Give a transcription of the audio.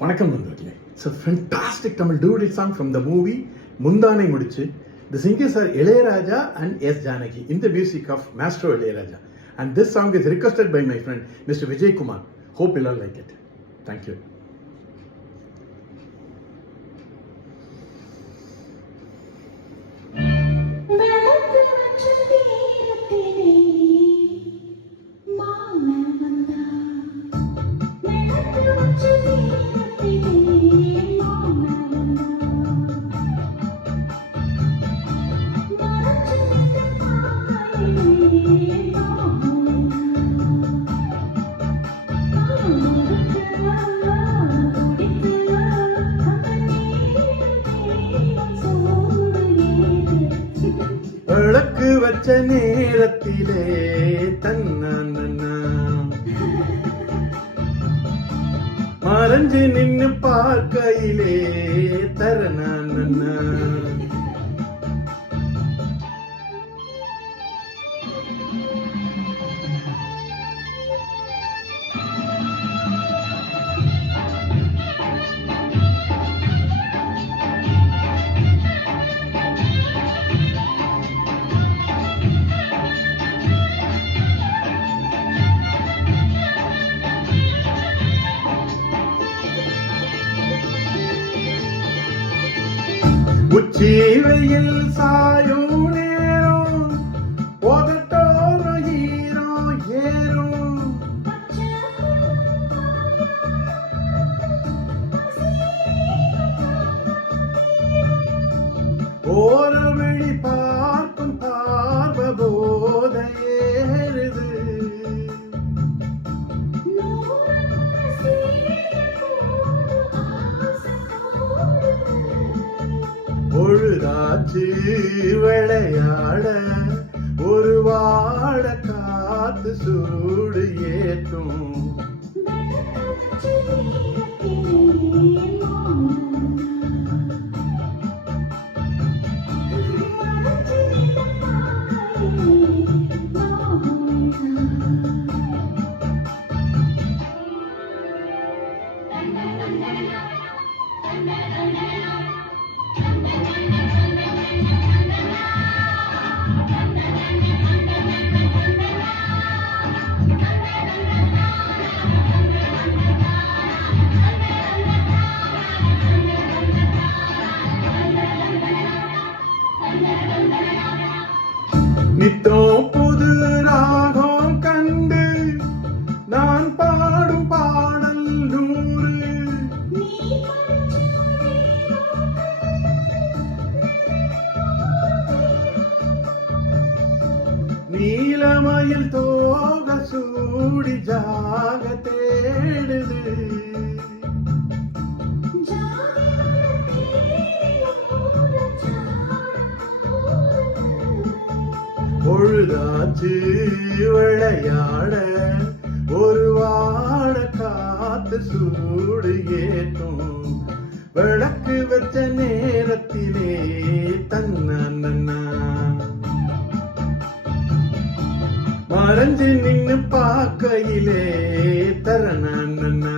வணக்கம் நண்பர்களே. It's a fantastic Tamil duet song from the movie முந்தானை முடிச்சு. The singers are Ilayaraja and S. Janaki in the music of Maestro Ilayaraja. And this song is requested by my friend Mr. Vijay Kumar. Hope you'll all like it. Thank you. விளக்கு வச்ச நேரத்திலே தன்னா மறைஞ்சு நின்னு பார்க்கையிலே தரணா உச்சிவையில் சாயும் நேரம் போகட்டோர ஈரோ ஏறும் ஓர வழி பார்க்கும் பார்வ போத ஏறுது பொழுதாச்சு விளையாட ஒரு வாட காத்து சூடு ஏற்றும் நித்தோ புது ராகம் கண்டு நான் பாடும் பாடல் நூறு நீலமயில் தோக சூடி ஜாக தேடுது பொழுதாச்சு விளையாட ஒரு வாட காத்து சூடு ஏற்றும் விளக்கு வச்ச நேரத்திலே தன்னா மறைஞ்சு நின்னு பார்க்கையிலே தரணா